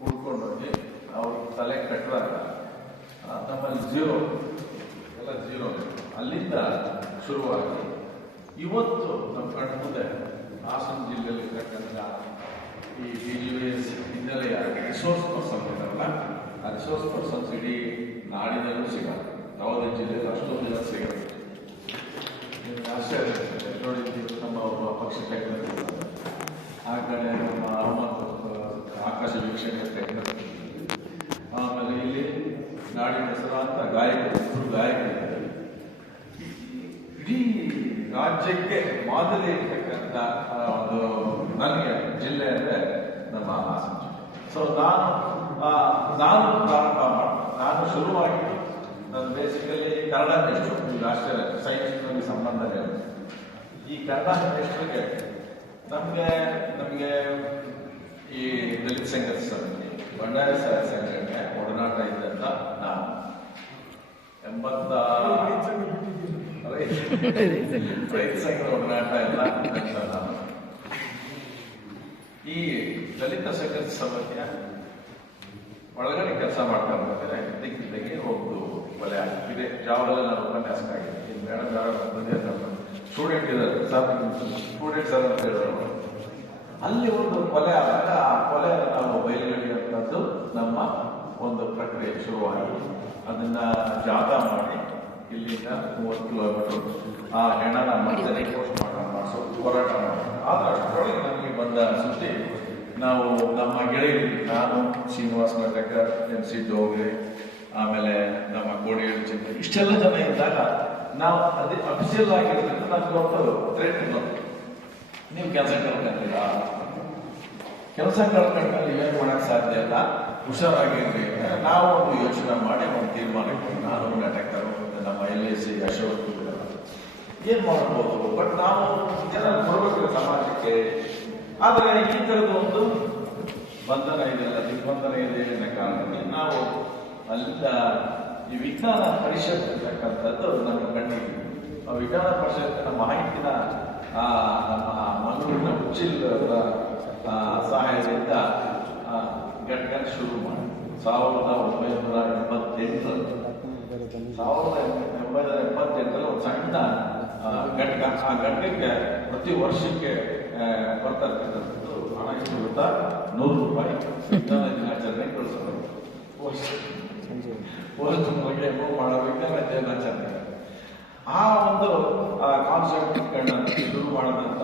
ಹುಡ್ಕೊಂಡೋಗಿ ಅವ್ರಿಗೆ ತಲೆ ಕಟ್ಟಿದಾಗ ನಮ್ಮಲ್ಲಿ ಝೀರೋ ಎಲ್ಲ ಝೀರೋ. ಅಲ್ಲಿಂದ ಶುರುವಾಗಿ ಇವತ್ತು ನಮ್ಮ ಕಣ್ಣ ಮುಂದೆ ಹಾಸನ ಜಿಲ್ಲೆಯಲ್ಲಿ ಇರ್ತಕ್ಕಂಥ ಈ DGVS ಹಿನ್ನೆಲೆಯ ರಿಸೋರ್ಸ್ ಪರ್ಸನ್ಸ್ ಇದ್ದಾರಲ್ಲ, ಆ ರಿಸೋರ್ಸ್ ಪರ್ಸನ್ಸ್ ಇಡೀ ನಾಡಿನಲ್ಲೂ ಸಿಗಲ್ಲ. ಯಾವುದೇ ಜಿಲ್ಲೆಯಲ್ಲಿ ಅಷ್ಟೊಂದು ಜನ ಸಿಗಲ್ಲ. ನಿಮ್ಗೆ ಆಶ್ಚರ್ಯ ಇರ್ತದೆ ನೋಡಿದ್ದೀವಿ. ನಮ್ಮ ಒಬ್ಬ ಪಕ್ಷ ಟೆಕ್ನಿಕ್, ಆ ಕಡೆ ನಮ್ಮ ಆಕಾಶ ವೀಕ್ಷಣೆ ಟೆಕ್ನಿಕ್, ಆಮೇಲೆ ಇಲ್ಲಿ ನಾಡಿನ ಹೆಸರಾಂತ ಗಾಯಕರಿದ್ದಾರೆ. ಇಡೀ ರಾಜ್ಯಕ್ಕೆ ಮಾದರಿ ಇರ್ತಕ್ಕಂಥ ಒಂದು ನನಗೆ ಜಿಲ್ಲೆ ಅಂದರೆ ನಮ್ಮ ಹಾಸನ ಜಿಲ್ಲೆ. ಸೊ ನಾನು ಶುರುವಾಗಿ ನಾನು ಬೇಸಿಕಲಿ ಕನ್ನಡ ಮೇಷ್ಟ್ರು. ಈಗ ಆಶ್ಚರ್ಯ, ಸೈನ್ಸ್ನಲ್ಲಿ ಸಂಬಂಧ ಇಲ್ಲ. ಈ ಕನ್ನಡ ಮೇಷ್ಟ್ರಿಗೆ ನಮಗೆ ಈ ದಲಿತ ಸಂಘರ್ಷ ಸಮಿತಿ, ಬಂಡಾಯ ಸಂಘಟನೆ ಒಡನಾಟ ಇದ್ದಂತ ನಾನು ರೈತ ಸಂಘದ ಒಡನಾಟ ಎಲ್ಲ ನಾನು ಈ ದಲಿತ ಸಂಘರ್ಷ ಸಮಿತಿಯ ಒಳಗಡೆ ಕೆಲಸ ಮಾಡ್ತಾ ಬರ್ತಾರೆ. ಇದ್ದಕ್ಕಿದ್ದಾಗೆ ಒಂದು ಕೊಲೆ ಆಗಿದೆ. ಜಾವದಲ್ಲಿ ನಾನು ಉಪನ್ಯಾಸಕ ಆಗಿದೆ. ಮೇಡಮ್ ಸ್ಟೂಡೆಂಟ್ ಇದ್ದಾರೆ ಸರ್, ಸ್ಟೂಡೆಂಟ್ ಸರ್ ಅಂತ ಹೇಳಿದ್ರು. ಅಲ್ಲಿ ಒಂದು ಕೊಲೆ ಆದಾಗ ಆ ಕೊಲೆ ನಾವು ಬಯಲುಗೆಳೆಯುವಂಥದ್ದು ನಮ್ಮ ಒಂದು ಪ್ರಕ್ರಿಯೆ ಶುರುವಾಗಿ ಅದನ್ನ ಜಾಥಾ ಮಾಡಿ ಇಲ್ಲಿಂದ 30 ಕಿಲೋಮೀಟರ್ ಆ ಹೆಣನ ಮತ್ತೆ ಪೋಸ್ಟ್ ಮಾಡಿಸೋದು ಹೋರಾಟ ಮಾಡೋದು. ಆದ್ರೆ ಅಷ್ಟರೊಳಗೆ ನಮಗೆ ಬಂದ ಸುದ್ದಿ, ನಾವು ನಮ್ಮ ಗೆಳೆಯರು, ನಾನು, ಶ್ರೀನಿವಾಸ್ ನಾಟಕರ್, MC ಡೋಗ್ರೆ, ಆಮೇಲೆ ನಮ್ಮ ಕೋಡಿಯಡಿ ಚಿಂತೆ, ಇಷ್ಟೆಲ್ಲ ಜನ ಇದ್ದಾಗ ನಾವು ಅದೇ ಅಫಿಷಿಯಲ್ ಆಗಿರೋದ್ರಿಂದ ನಮ್ಗೆ ಒಂದು ಥ್ರೆಟ್ ಬಂತು, ನೀವು ಕೆಲಸ ಕಳ್ಕೊಂಡಿಲ್ಲ, ಕೆಲಸ ಕಳ್ಕೊಂಡ್ಮೇಲೆ ಏನು ಮಾಡಕ್ ಸಾಧ್ಯ ಇಲ್ಲ, ಹುಷಾರಾಗಿರ್ರಿ. ನಾವು ಒಂದು ಯೋಚನೆ ಮಾಡಿ ಒಂದು ತೀರ್ಮಾನ ಇಟ್ಕೊಂಡು, ನಾನು ನಾಟಕರು, ನಮ್ಮ LAC ಅಶೋಕ್, ಏನ್ ಮಾಡಬಹುದು, ಬಟ್ ನಾವು ಏನಾದ್ರು ಕೊಡಬೇಕು ಸಮಾಜಕ್ಕೆ. ಆದರೆ ಈ ತರದ ಒಂದು ಬಂಧನ ಇದೆಲ್ಲ, ದಿಗ್ಬಂಧನ ಇದೆ ಅನ್ನೋ ಕಾರಣದಲ್ಲಿ ನಾವು ಅಲ್ಲಿಂದ ಈ ವಿಜ್ಞಾನ ಪರಿಷತ್ ಇರ್ತಕ್ಕಂಥದ್ದು ನಮ್ಮ ಕಣ್ಣಿಗೆ. ಆ ವಿಜ್ಞಾನ ಪರಿಷತ್ತಿನ ಮಾಹಿತಿನ ನಮ್ಮ ಮಂಗಳೂರಿನ ಉಚ್ಚಿಲ್ ಸಹಾಯದಿಂದ ಘಟಕ ಶುರು ಮಾಡಿ 1978ರಲ್ಲಿ ಒಂದು ಸಣ್ಣ ಘಟಕ. ಆ ಘಟಕಕ್ಕೆ ಪ್ರತಿ ವರ್ಷಕ್ಕೆ ಬರ್ತಾ ಇರ್ತಕ್ಕಂಥದ್ದು ಹಣ ಎಷ್ಟು ಗೊತ್ತಾ, ₹100 ವಿಜ್ಞಾನ ದಿನಾಚರಣೆ ಕಳಿಸೋದು. ಪೋಸ್ಟ್ ಬಗ್ಗೆ ಮಾಡೋ ವಿಜ್ಞಾನ ದಿನಾಚರಣೆ. ಆ ಒಂದು ಕಾನ್ಸೆಪ್ಟ್ ಶುರು ಮಾಡಿದಂತ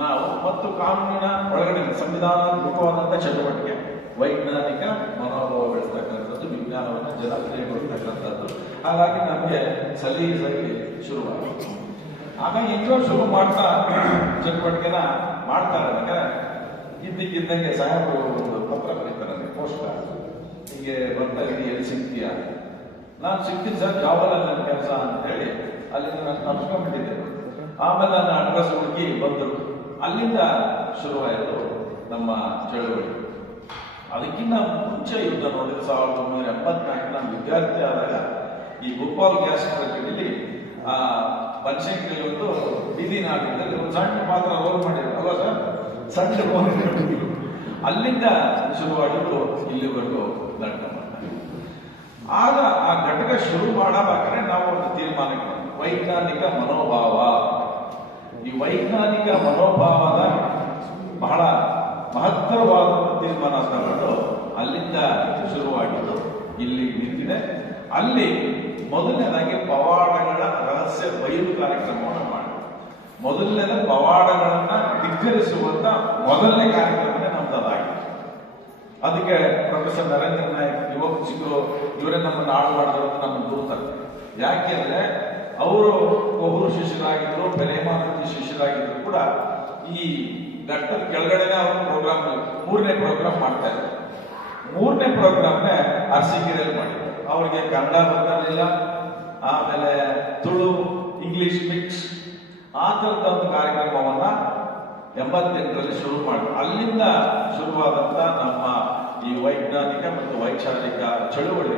ನಾವು ಮತ್ತು ಕಾನೂನಿನ ಒಳಗಡೆ ಸಂವಿಧಾನಾತ್ಮಕವಾದಂಥ ಚಟುವಟಿಕೆ, ವೈಜ್ಞಾನಿಕ ಮನೋಭಾವ ಬೆಳೆಸ್ತಕ್ಕಂಥದ್ದು, ವಿಜ್ಞಾನವನ್ನು ಜನಪ್ರಿಯಗೊಳಿಸ್ತಕ್ಕಂಥದ್ದು. ಹಾಗಾಗಿ ನಮಗೆ ಸಲೀಸಾಗಿ ಶುರುವಾಯಿತು. ಆಗ ಇನ್ನೂ ಶುರು ಮಾಡ್ತಾ ಚಟುವಟಿಕೆನ ಮಾಡ್ತಾ ಇದ್ದಾಗ ಇದ್ದಕ್ಕಿದ್ದಂಗೆ ಸಾಹೇಬರು ಒಂದು ಪತ್ರ ಬರೀತಾರೆ, ಪೋಸ್ಟ್ ಹೀಗೆ ಬರ್ತಾ ಇದ್ದೀನಿ, ಎಲ್ಲಿ ಸಿಗ್ತೀಯ? ನಾನು ಸಿಗ್ತೀನಿ ಸರ್, ಜಾಬಲ್ಲಿ ನನ್ನ ಕೆಲಸ ಅಂತ ಹೇಳಿ ಅಲ್ಲಿಂದ ನಾನು ತಪ್ಪಿಸ್ಕೊಂಡ್ಬಿಟ್ಟಿದ್ದೆ. ಆಮೇಲೆ ನನ್ನ ಅಡ್ರೆಸ್ ಹುಡುಕಿ ಬಂದರು. ಅಲ್ಲಿಂದ ಶುರುವಾಯಿತು ನಮ್ಮ ಚಳುವಳಿ. ಅದಕ್ಕಿಂತ ಮುಂಚೆ ಯುದ್ಧ ನೋಡಿದ್ರೆ 1974 ನಾನು ವಿದ್ಯಾರ್ಥಿ ಆದಾಗ ಈ ಭೋಪಾಲ್ ಗ್ಯಾಸ್ ಟ್ರಜಡಿಲಿ ಬನಶಂಕರಿಯಲ್ಲಿ ಒಂದು ಬೀದಿ ನಾಟಕದಲ್ಲಿ ಒಂದು ಸಣ್ಣ ಪಾತ್ರ ರೋಲ್ ಮಾಡಿದ್ರು ಅಲ್ವಾ ಸರ್, ಸಣ್ಣ ರೋಲ್. ಅಲ್ಲಿಂದ ಶುರುವಾಗಿದ್ದು ಇಲ್ಲಿವರೆಗೂ ನಡ್ಕೊಂಡು ಮಾಡ್ತಾರೆ. ಆಗ ಆ ಘಟಕ ಶುರು ಮಾಡಬೇಕಾದ್ರೆ ನಾವು ಒಂದು ತೀರ್ಮಾನಕ್ಕೆ ಬಂದ್ವಿ, ವೈಜ್ಞಾನಿಕ ಮನೋಭಾವ. ಈ ವೈಜ್ಞಾನಿಕ ಮನೋಭಾವದ ಬಹಳ ಮಹತ್ತರವಾದ ತೀರ್ಮಾನ ತಗೊಂಡು ಅಲ್ಲಿಂದ ಶುರುವಾಗಿದ್ದು ಇಲ್ಲಿ ನಿಂತಿದೆ. ಅಲ್ಲಿ ಮೊದಲನೇದಾಗಿ ಪವಾಡಗಳ ರಹಸ್ಯ ಬಯಲು ಕಾರ್ಯಕ್ರಮವನ್ನು ಮಾಡಿ, ಮೊದಲನೇದ ಪವಾಡಗಳನ್ನ ಧಿಕ್ಕರಿಸುವಂತ ಮೊದಲನೇ ಕಾರ್ಯಕ್ರಮನೇ ನಮ್ದಾಗಿದೆ. ಅದಕ್ಕೆ ಪ್ರೊಫೆಸರ್ ನರೇಂದ್ರ ನಾಯಕ್, ಯುವಕ ಚಿಕ್ಕರು, ಇವರೇ ನಮ್ಮನ್ನು ಹಾಳು ಮಾಡಿದ್ರು ಅಂತ ನಮ್ಮನ್ನು ದೂರ್ತಾರೆ. ಯಾಕೆಂದ್ರೆ ಅವರು ಒಬ್ಬರು ಶಿಷ್ಯರಾಗಿದ್ರು, ಬೆಲೆಮಾನಂದಿ ಶಿಷ್ಯರಾಗಿದ್ರು ಕೂಡ ಈ ಘಟ್ಟದ ಕೆಳಗಡೆನೆ ಅವರು ಪ್ರೋಗ್ರಾಮ್ 3ನೇ ಪ್ರೋಗ್ರಾಮ್ ಮಾಡ್ತಾ ಇದ್ರು. 3ನೇ ಪ್ರೋಗ್ರಾಮ್ನೇ ಅರಸೀಕೆರೆಯಲ್ಲಿ ಮಾಡಿದ್ರು. ಅವ್ರಿಗೆ ಕನ್ನಡ ಬರ್ತಿರ್ಲಿಲ್ಲ, ಆಮೇಲೆ ತುಳು ಇಂಗ್ಲಿಷ್ ಮಿಕ್ಸ್, ಆ ಥರದ ಒಂದು ಕಾರ್ಯಕ್ರಮವನ್ನ 88ರಲ್ಲಿ ಶುರು ಮಾಡಿದ್ರು. ಅಲ್ಲಿಂದ ಶುರುವಾದಂತ ನಮ್ಮ ಈ ವೈಜ್ಞಾನಿಕ ಮತ್ತು ವೈಚಾರಿಕ ಚಳುವಳಿ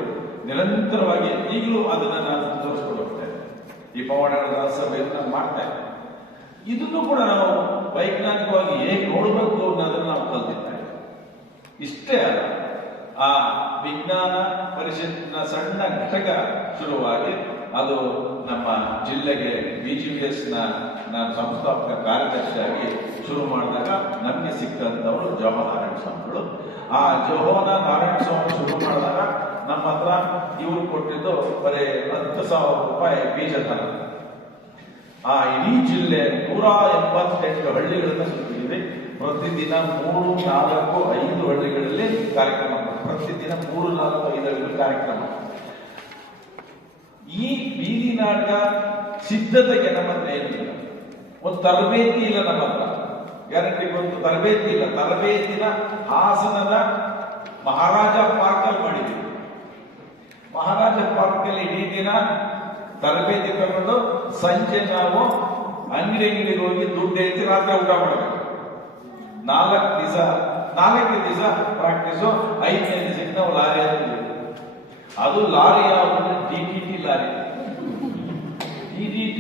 ನಿರಂತರವಾಗಿ ಈಗಲೂ ಅದನ್ನ ನಾನು ತೋರಿಸ್ಕೊಂಡು ಹೋಗ್ತೇನೆ. ಈ ಪವಾಡಗಳ ಸಭೆಯನ್ನು ಮಾಡ್ತಾ ಇದ್ದೇನೆ. ಇದನ್ನು ಕೂಡ ನಾವು ವೈಜ್ಞಾನಿಕವಾಗಿ ಹೇಗೆ ನೋಡಬೇಕು ಅನ್ನೋದನ್ನ ನಾವು ಕಲ್ತಿದ್ದೇವೆ. ಇಷ್ಟೇ ಅಲ್ಲ, ಆ ವಿಜ್ಞಾನ ಪರಿಷತ್ತಿನ ಸಣ್ಣ ಘಟಕ ಶುರುವಾಗಿ ಅದು ನಮ್ಮ ಜಿಲ್ಲೆಗೆ BGVS ನಾನು ಸಂಸ್ಥಾಪಕ ಕಾರ್ಯದರ್ಶಿಯಾಗಿ ಶುರು ಮಾಡಿದಾಗ ನಮಗೆ ಸಿಕ್ಕಂಥವರು ಜೋಹ ನಾರಾಯಣ ಸ್ವಾಮಿಗಳು. ಆ ಜೋಹನ ನಾರಾಯಣ ಸ್ವಾಮಿ ಶುರು ಮಾಡಿದಾಗ ನಮ್ಮ ಹತ್ರ ಇವರು ಕೊಟ್ಟಿದ್ದು ಬರೀ 10,000 ರೂಪಾಯಿ ಬೀಜ ತರ. ಆ ಇಡೀ ಜಿಲ್ಲೆ 188 ಹಳ್ಳಿಗಳನ್ನ ಸುತ್ತಿದೆ. ಪ್ರತಿದಿನ 3, 4, 5 ಹಳ್ಳಿಗಳಲ್ಲಿ ಕಾರ್ಯಕ್ರಮ, ಪ್ರತಿದಿನ 3, 4, 5 ಹಳ್ಳಿಗಳಲ್ಲಿ ಕಾರ್ಯಕ್ರಮ. ಈ ಬೀದಿ ನಾಟಕ ಸಿದ್ಧತೆಗೆ ನಮ್ಮ ಹತ್ರ ಏನಿಲ್ಲ, ಒಂದು ತರಬೇತಿ ಇಲ್ಲ ನಮ್ಮ ಹತ್ರ, ಗ್ಯಾರಂಟಿ ಒಂದು ತರಬೇತಿ ಇಲ್ಲ. ತರಬೇತಿನ ಹಾಸನದ ಮಹಾರಾಜ ಪಾರ್ಕ್ ಅಲ್ಲಿ ಮಾಡಿದ್ವಿ. ಮಹಾರಾಜ ಪಾರ್ಕ್ ಅಲ್ಲಿ ಇಡೀ ದಿನ ತರಬೇತಿ ತಗೊಂಡು ಸಂಜೆ ನಾವು ಅಂಗಡಿಗೆ ಹೋಗಿ ದುಡ್ಡು ಎತ್ತಿ ರಾತ್ರಿ ಊಟ ಮಾಡಬೇಕು. 4 ದಿವಸ ಪ್ರಾಕ್ಟೀಸು. 5ನೇ ದಿವಸಕ್ಕೆ ನಾವು ಲಾರಿ ಅದು ಲಾರಿ ಯಾವುದು? DDT lorry. DDT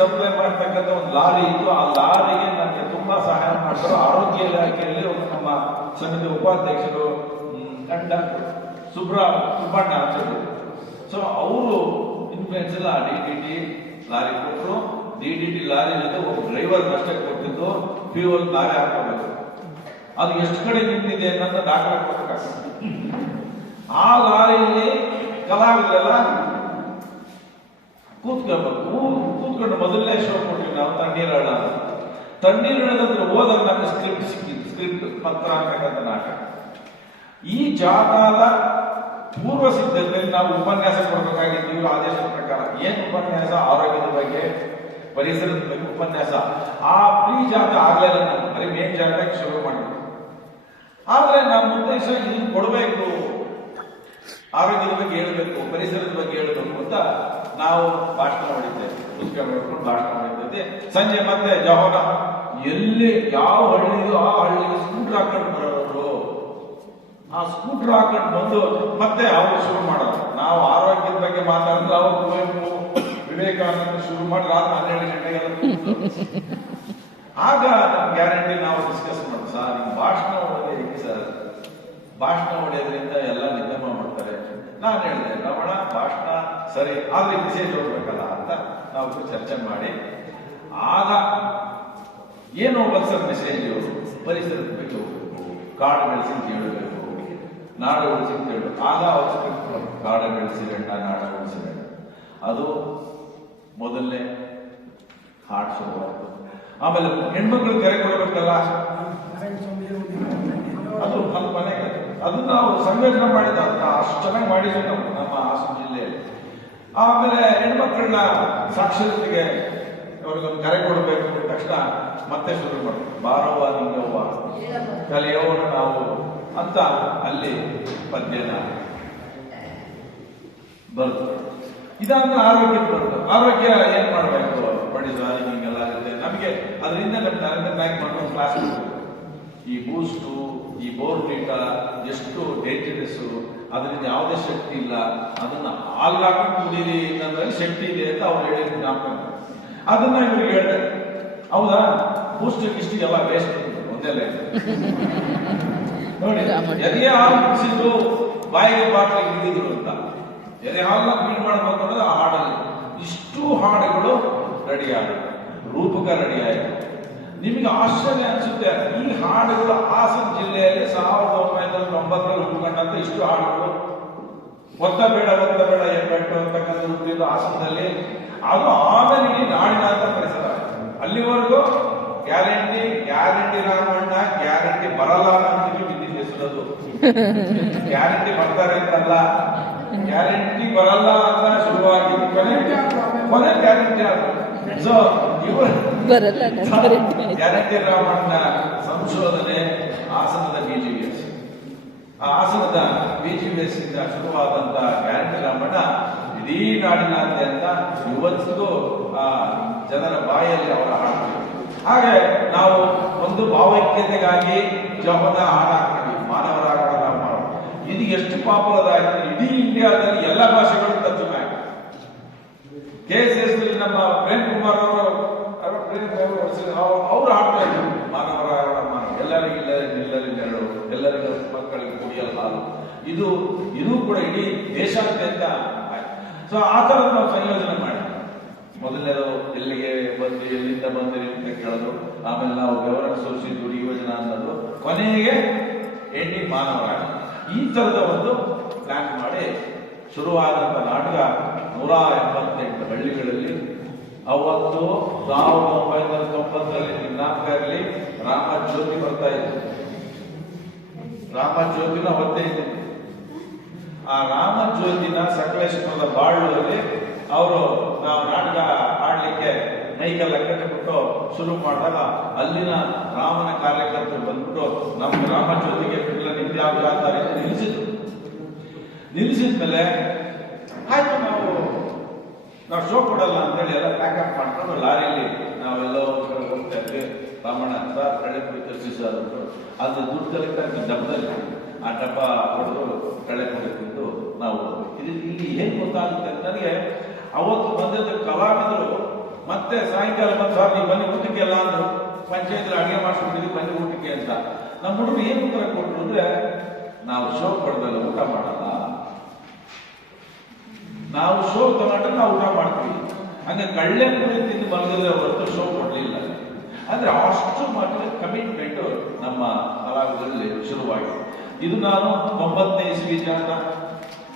ಸಪ್ಲೈ ಮಾಡ್ತಕ್ಕಂಥ ಒಂದು ಲಾರಿ ಇತ್ತು. ಆ ಲಾರಿಗೆ ನಮಗೆ ತುಂಬಾ ಸಹಾಯ ಮಾಡ್ತಾರೆ ಆರೋಗ್ಯ ಇಲಾಖೆಯಲ್ಲಿ ನಮ್ಮ ಸಂಘದ ಉಪಾಧ್ಯಕ್ಷರು ಗಂಡ ಸುಬ್ಬಣ್ಣ ಆಚಾರ್ಯ. ಸೊ ಅವರು ಇನ್ಫ್ಲೂಯೆನ್ಸ್ ಎಲ್ಲ DDT ಲಾರಿ ಕೊಟ್ಟರು. DDT ಲಾರಿ ಜೊತೆ ಒಬ್ಬ ಡ್ರೈವರ್ ಅಷ್ಟೇ ಕೊಟ್ಟಿದ್ದು, ಫ್ಯೂಯಲ್ ನಾವೇ ಹಾಕೋಬೇಕು. ಅದು ಎಷ್ಟು ಕಡೆ ನಿಂತಿದೆ ಅನ್ನೋದು ದಾಖಲೆ ಕೊಡಬೇಕಾಗ್ತದೆ. ಆ ಲಾರಿಯಲ್ಲಿ ಕಲಾವಿದರೆಲ್ಲ ಕೂತ್ಕೊಂಡು ಮೊದಲನೇ ಶೋ ಕೊಟ್ಟಿವಿ ನಾವು, ತಣ್ಣೀರಳ ಹೋದಾಗ ನಮಗೆ ಸ್ಕ್ರಿಪ್ಟ್ ಪತ್ರ ಅಂತಕ್ಕಂಥ ನಾಟಕ. ಈ ಜಾಥಾದ ಪೂರ್ವ ಸಿದ್ಧತೆಯಲ್ಲಿ ನಾವು ಉಪನ್ಯಾಸ ಕೊಡಬೇಕಾಗಿದ್ದೀವಿ ಆದೇಶದ ಪ್ರಕಾರ. ಏನು ಉಪನ್ಯಾಸ? ಆರೋಗ್ಯದ ಬಗ್ಗೆ, ಪರಿಸರದ ಬಗ್ಗೆ ಉಪನ್ಯಾಸ. ಆ ಪ್ರೀ ಜಾಥಾ ಆಗ್ಲಿಲ್ಲ, ನಾನು ಬರೀ ಮೇನ್ ಜಾಥಾಕ್ಕೆ ಶುರು ಮಾಡಿದ್ವಿ. ಆದ್ರೆ ನಮ್ಮ ಉದ್ದೇಶ ಇದನ್ನು ಕೊಡಬೇಕು, ಆರೋಗ್ಯದ ಬಗ್ಗೆ ಹೇಳಬೇಕು, ಪರಿಸರದ ಬಗ್ಗೆ ಹೇಳಬೇಕು ಅಂತ ನಾವು ಭಾಷಣ ಮಾಡಿದ್ದೇವೆ. ಪುಸ್ತಕ ಮಾಡ್ಕೊಂಡು ಭಾಷಣ ಮಾಡಿದ್ದೇವೆ. ಸಂಜೆ ಮತ್ತೆ ಜೋಹನ ಎಲ್ಲಿ ಯಾವ ಹಳ್ಳಿಗೂ ಆ ಹಳ್ಳಿಗೆ ಸ್ಕೂಟರ್ ಹಾಕೊಂಡು ಬರೋರು. ಆ ಸ್ಕೂಟರ್ ಹಾಕೊಂಡು ಬಂದು ಮತ್ತೆ ಅವರು ಶುರು ಮಾಡೋರು. ನಾವು ಆರೋಗ್ಯದ ಬಗ್ಗೆ ಮಾತಾಡಿದ್ರೆ ಅವರು ಕುವೆಂಪು, ವಿವೇಕಾನಂದ ಶುರು ಮಾಡಿ ರಾತ್ರಿ 12 ಗಂಟೆಗೆಲ್ಲ. ಆಗ ನಮ್ಮ ಗ್ಯಾರಂಟಿ ನಾವು ಡಿಸ್ಕಸ್ ಮಾಡಿ, ಸರ್ ನಿಮ್ಮ ಭಾಷಣ ಹೊಡೆದೇ ಹೇಗೆ ಸರ್? ಭಾಷಣ ಹೊಡೆಯೋದ್ರಿಂದ ಎಲ್ಲ ನಿಗಮ ಮಾಡ್ತಾರೆ. ನಾನು ಹೇಳಿದೆ, ರಮಣ ಭಾಷಣ ಸರಿ, ಆದ್ರೆ ಮೆಸೇಜ್ ಹೋಗ್ಬೇಕಲ್ಲ ಅಂತ ನಾವು ಚರ್ಚೆ ಮಾಡಿ, ಆಗ ಏನು ಹೋಗ್ಬೇಕು ಸರ್ ಮೆಸೇಜ್? ಪರಿಸರದ ಬಗ್ಗೆ ಹೋಗ್ಬೇಕು, ಕಾಡು ಬೆಳೆಸಿ ಅಂತ ಹೇಳಬೇಕು, ನಾಡು ಬೆಳೆಸಿ ಅಂತ ಹೇಳಬೇಕು. ಆಗ ಅವ್ರು ಕಾಡು ಬೆಳೆಸಿರಣ್ಣ, ನಾಡು ಬೆಳೆಸಿರಣ್ಣ, ಅದು ಮೊದಲನೇ ಹಾಡು ಶುರುವಾಯಿತು. ಆಮೇಲೆ ಹೆಣ್ಮಕ್ಳು ಕರೆ ಕೊಡಬೇಕಲ್ಲ, ಅದು ನಮ್ಮ ಮನೆಗೆ ಅದನ್ನ ನಾವು ಸಂಯೋಜನೆ ಮಾಡಿದ ಅಷ್ಟು ಚೆನ್ನಾಗಿ ಮಾಡಿದ್ವಿ ನಾವು ನಮ್ಮ ಹಾಸನ ಜಿಲ್ಲೆಯಲ್ಲಿ. ಆಮೇಲೆ ಹೆಣ್ಮಕ್ಳನ್ನ ಸಾಕ್ಷರತೆಗೆ ಅವ್ರಿಗೊಂದು ಕರೆ ಕೊಡಬೇಕು ಅಂದ ತಕ್ಷಣ ಮತ್ತೆ ಶುರು ಮಾಡ್ತೀವಿ, ಬಾರವ್ವ ನಿಂಗವ್ವ ಕಲಿಯೋಣ ನಾವು ಅಂತ ಅಲ್ಲಿ ಪದ್ಯನ ಬರ್ತದೆ. ಇದಾದ್ಮೇಲೆ ಆರೋಗ್ಯಕ್ಕೆ ಬರ್ತದೆ. ಆರೋಗ್ಯ ಏನ್ ಮಾಡ್ಬೇಕು? ಬಡಿದ ಹಿಂಗೆಲ್ಲ ಇರುತ್ತೆ ನಮಗೆ. ಅದರಿಂದ ನಮ್ಮ ತರಗತಿಯಾಗಿ ಮಾಡ್ಕೊಂಡು ಕ್ಲಾಸ್ ಈ ಬೂಸ್ಟು, ಈ ಬೋರ್ನಿಟ ಎಷ್ಟು ಡೇಂಜರಸ್, ಅದರಿಂದ ಯಾವುದೇ ಶಕ್ತಿ ಇಲ್ಲ, ಅದನ್ನ ಹಾಲ್ಗಾಕೊಂಡು ಕುಡೀರಿ ಅನ್ನೋದ್ರಲ್ಲಿ ಶಕ್ತಿ ಇದೆ ಅಂತ ಅವ್ರು ಹೇಳಿದ ಜ್ಞಾಪಕ. ಅದನ್ನ ಇವ್ರಿಗೆ ಹೇಳಿದೆ, ಹೌದಾ ಬೂಸ್ಟ್ ಇಷ್ಟು ಎಲ್ಲ ವೇಸ್ಟ್ ಒಂದೇ ನೋಡಿ. ಎದೆಯ ಹಾಲು ಕುಡಿಸಿದ್ದು ಬಾಯಿಗೆ ಬಾಟ್ಲಿಗೆ ಹಿಡಿದ್ರು ಅಂತ, ಎದೆ ಹಾಲನ್ನ ಕ್ಲೀನ್ ಮಾಡ್ಬೇಕು ಅನ್ನೋದು ಆ ಹಾಡಲ್ಲಿ. ಇಷ್ಟು ಹಾಡುಗಳು ರೆಡಿ ಆಗುತ್ತೆ, ರೂಪಕ ರೆಡಿ ಆಯಿತು. ನಿಮಗೆ ಆಶ್ಚರ್ಯ ಅನಿಸುತ್ತೆ, ಈ ಹಾಡುಗಳು ಹಾಸನ ಜಿಲ್ಲೆಯಲ್ಲಿ 1990ರಲ್ಲಿ ಹುಟ್ಟುಕೊಂಡಂತ ಇಷ್ಟು ಹಾಡುಗಳು. ಒತ್ತ ಬೇಡ ಎಬ್ಬೆಟ್ಟು ಅಂತಕ್ಕಂಥ ಹುಟ್ಟಿದ್ದು ಹಾಸನದಲ್ಲಿ. ಅದು ಆಮೇಲೆ ಈ ನಾಡಿನಾಥ ಪರಿಸರ. ಅಲ್ಲಿವರೆಗೂ ಗ್ಯಾರಂಟಿ ರಾಮಣ್ಣ, ಗ್ಯಾರಂಟಿ ಬರಲ್ಲ ಅಂತೀವಿ ವಿದ್ಯುತ್ ಹೆಸರದು. ಗ್ಯಾರಂಟಿ ಬರ್ತಾರೆ ಅಂತಲ್ಲ, ಗ್ಯಾರಂಟಿ ಬರಲ್ಲ ಅಂತ ಶುರುವಾಗಿ ಕೊನೆ ಗ್ಯಾರಂಟಿ ಆಗುತ್ತೆ. ಸೊ ಇವರು ಗ್ಯಾರಂಟಿ ರಾಮಣ್ಣ ಸಂಶೋಧನೆ ಹಾಸನದ BGVS, ಆ ಹಾಸನದ BGVS ಇಂದ ಶುರುವಾದಂತ ಗ್ಯಾರಂಟಿ ರಾಮಣ್ಣ ಇಡೀ ನಾಡಿನಾದ್ಯಂತ ಇವತ್ತಿಗೂ ಜನರ ಬಾಯಲ್ಲಿ ಅವರ ಹಾಡ್ತೀವಿ. ಹಾಗೆ ನಾವು ಒಂದು ಭಾವೈಕ್ಯತೆಗಾಗಿ ಜೋಹದ ಹಾಡು ಹಾಕ್ತೀವಿ, ಮಾನವರಾಗೋಣ ನಾವು. ಇದು ಎಷ್ಟು ಪಾಪುಲರ್ ಆಗಿದೆ, ಇಡೀ ಇಂಡಿಯಾದಲ್ಲಿ ಎಲ್ಲ ಭಾಷೆಗಳು ತರ್ಜುಮೆ ಆಗಿದೆ. KSS ನಮ್ಮ ಪ್ರೇಮ್ ಕುಮಾರ್ ಅವರು ಹಾಡ್ತಾ ಇದ್ರು, ಮಾನವರಾಗೋಣ, ಎಲ್ಲರಿಗೂ ನೆರಳು, ಎಲ್ಲರಿಗೂ ಮಕ್ಕಳ ಹಾಲು. ಇದು ಕೂಡ ಇಡೀ ದೇಶಾದ್ಯಂತ ಆಯ್ತು. ಸೊ ಆ ಥರ ನಾವು ಸಂಯೋಜನೆ ಮಾಡಿ ಮೊದಲನೇದು ಎಲ್ಲಿಗೆ ಬಂದು ಎಲ್ಲಿಂದ ಬಂದಿರಿ ಅಂತ ಕೇಳೋದು, ಆಮೇಲೆ ನಾವು ಬೆವರನ್ನು ಸುರಿಸಿ ದುಡಿಯೋಜನ ಅನ್ನೋದು, ಕೊನೆಗೆ ಎಂಡಿಂಗ್ ಮಾನವರಾಗ ಈ ಥರದ ಒಂದು ಪ್ಲಾನ್ ಮಾಡಿ ಶುರುವಾದಂಥ ನಾಟಕ 188 ಹಳ್ಳಿಗಳಲ್ಲಿ. ಅವತ್ತು 1990ರಲ್ಲಿ ದಿನಾಂಕದಲ್ಲಿ ರಾಮಜ್ಯೋತಿ ಬರ್ತಾ ಇತ್ತು. ರಾಮಜ್ಯೋತಿನ ಅವತ್ತೇ ಇತ್ತು. ಆ ರಾಮಜ್ಯೋತಿನ ಸಕಲೇಶ್ವರದ ಬಾಳುವಲ್ಲಿ ಅವರು ನಾವು ನಾಟಕ ಆಡ್ಲಿಕ್ಕೆ ಮೈಕೆಲ್ಲ ಕಟ್ಟಿಬಿಟ್ಟು ಶುರು ಮಾಡಿದಾಗ ಅಲ್ಲಿನ ರಾಮನ ಕಾರ್ಯಕರ್ತರು ಬಂದ್ಬಿಟ್ಟು ನಮ್ಮ ರಾಮಜ್ಯೋತಿಗೆ ಬಿಡಲ ನಿಮ್ಗೆ ಯಾವ ಜಾತಾರೆ ನಿಲ್ಲಿಸಿದ್ರು. ನಿಲ್ಲಿಸಿದ್ಮೇಲೆ ಆಯ್ತು ನಾವು ಶೋ ಕೊಡಲ್ಲ ಅಂತೇಳಿ ಎಲ್ಲ ಪ್ಯಾಕಪ್ ಮಾಡ್ಕೊಂಡು ಲಾರಿಯಲ್ಲಿ ನಾವೆಲ್ಲ ಹೋಗ್ತಾ ಇದ್ವಿ. ರಾಮಣ್ಣ ಸರ್ ಕಳ್ಳೆಪುರಿ ತರಿಸಿದ್ರು. ಅದು ದುಡ್ಡು ಕಲೆಕ್ಟ್ ಡಬ್ಬದಲ್ಲಿ ಆ ಡಬ್ಬ ಹೊಡೆದು ಕಳ್ಳೆಪುರಿ ತಿಂದು ನಾವು ಇಲ್ಲಿ ಏನ್ ಗೊತ್ತಾಗುತ್ತೆ ನನಗೆ, ಅವತ್ತು ಬಂದಿದ್ದ ಕಲಾವಿದರು ಮತ್ತೆ ಸಾಯಂಕಾಲ ಬಂದು ಸರ್ ನೀವು ಬನ್ನಿ ಊಟಕ್ಕೆ ಎಲ್ಲ ಅಂದ್ರು. ಪಂಚಾಯತ್ ಅಡುಗೆ ಮಾಡಿಸ್ಬಿಟ್ಟಿದ್ವಿ ಬನ್ನಿ ಊಟಕ್ಕೆ ಅಂತ. ನಮ್ಮ ಹುಡುಗರು ಏನು ಉತ್ತರ ಕೊಟ್ಟರು ಅಂದ್ರೆ, ನಾವು ಶೋ ಕೊಡದಲ್ಲ ಊಟ ಮಾಡಲ್ಲ, ನಾವು ಶೋ ತಗೊಂಡ್ರೆ ನಾವು ಊಟ ಮಾಡ್ತೀವಿ. ಹಂಗೆ ಕಳ್ಳೆಪುರಿ ತಿಂದು ಬಂದಿದ್ರೆ ಹೊರತು ಶೋ ಕೊಡ್ಲಿಲ್ಲ. ಅಂದ್ರೆ ಅಷ್ಟು ಮಟ್ಟಿಗೆ ಕಮಿಟ್ಮೆಂಟ್ ನಮ್ಮ ಕಲಾವಿದರಲ್ಲಿ ಶುರುವಾಗಿದೆ. ಇದು ನಾನು 90ನೇ ಇಸ್ವಿ ಜಾತ,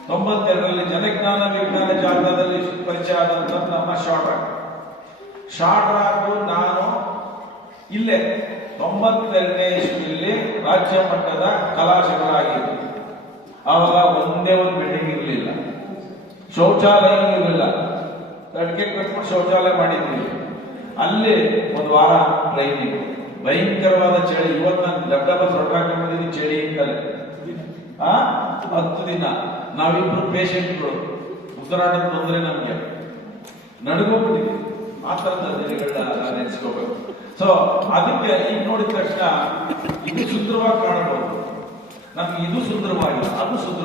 92ರಲ್ಲಿ ಜನಜ್ಞಾನ ವಿಜ್ಞಾನ ಜಾಥಾದಲ್ಲಿ ಪರಿಚಯ ಆದಂತ ನಮ್ಮ ಶಾರ್ಟ್ ನಾನು ಇಲ್ಲೇ 92ನೇ ಇಸ್ವಿಯಲ್ಲಿ ರಾಜ್ಯ ಮಟ್ಟದ ಕಲಾಶಕರಾಗಿದ್ದೆ. ಆವಾಗ ಒಂದೇ ಒಂದು ಬಿಲ್ಡಿಂಗ್ ಇರಲಿಲ್ಲ, ಶೌಚಾಲಯ ಇರಲಿಲ್ಲ. ತಡ್ಕೆ ಕಟ್ಬಿಟ್ಟು ಶೌಚಾಲಯ ಮಾಡಿದ್ವಿ. ಅಲ್ಲಿ ಒಂದು ವಾರ ಟ್ರೈನಿಂಗ್, ಭಯಂಕರವಾದ ಚಳಿ. ಇವತ್ತು ನಾನು ಡಬ್ಬ ಹೊರಟಾಕೊಂಡಿದ್ದೀನಿ ಚಳಿ ಅಂತಲೇ. 10 ದಿನ ನಾವಿಬ್ರು ಪೇಷಂಟ್ಗಳು, ಉಸಿರಾಟದ ತೊಂದರೆ ನಮ್ಗೆ ನಡ್ಕೋಬಿಟ್ಟಿದ್ವಿ. ಆ ಥರದ ದಿನಗಳನ್ನ ನೆನೆಸ್ಕೋಬೇಕು. ಸೊ ಅದಕ್ಕೆ ಈಗ ನೋಡಿದ ತಕ್ಷಣ ಇದು ಸುಂದರವಾಗಿ ಕಾಣಬಹುದು. ನಮ್ಗೆ ಇದು ಸುಂದರವಾಗಿಲ್ಲ, ಅದು ಸುಂದರ